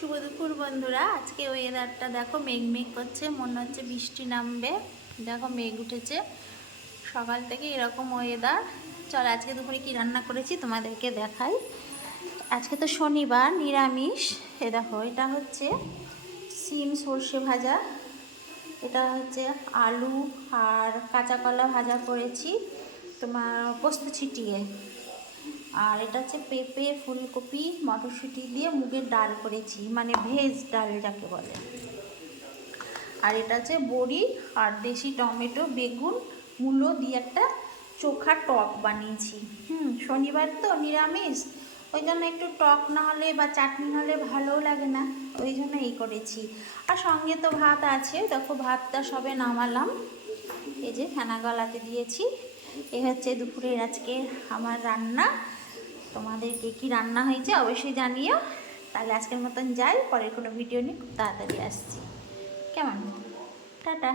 শুভ দুপুর বন্ধুরা। আজকে ওয়েদারটা দেখো, মেঘ মেঘ করছে, মনে হচ্ছে বৃষ্টি নামবে। দেখো মেঘ উঠেছে সকাল থেকে, এরকম ওয়েদার। চল আজকে দুপুরে কি রান্না করেছি তোমাদেরকে দেখাই। আজকে তো শনিবার, নিরামিষ। দেখো, এটা হচ্ছে শিম সর্ষে ভাজা, এটা হচ্ছে আলু আর কাঁচা কলা ভাজা করেছি তোমার পোস্ত ছিটিয়ে, আর এটা হচ্ছে পেঁপে, ফুলকপি, মটরশুঁটি দিয়ে মুগের ডাল করেছি, মানে ভেজ ডাল যাকে বলে। আর এটা হচ্ছে বড়ি আর দেশি টমেটো, বেগুন, মূলো দিয়ে একটা চোখা টক বানিয়েছি। শনিবার তো নিরামিষ, ওই জন্য একটু টক না হলে বা চাটনি হলে ভালোও লাগে না, ওই জন্য এই করেছি। আর সঙ্গে তো ভাত আছে, দেখো ভাতটা সবে নামালাম, এই যে ফেনা গলাতে দিয়েছি। এ হচ্ছে দুপুরের আজকে আমার রান্না। তোমাদেরকে কি রান্না হয়েছে অবশ্যই জানিও। তাহলে আজকের মতন যাই, পরের কোনো ভিডিও নিয়ে খুব তাড়াতাড়ি আসছি। কেমন? টাটা।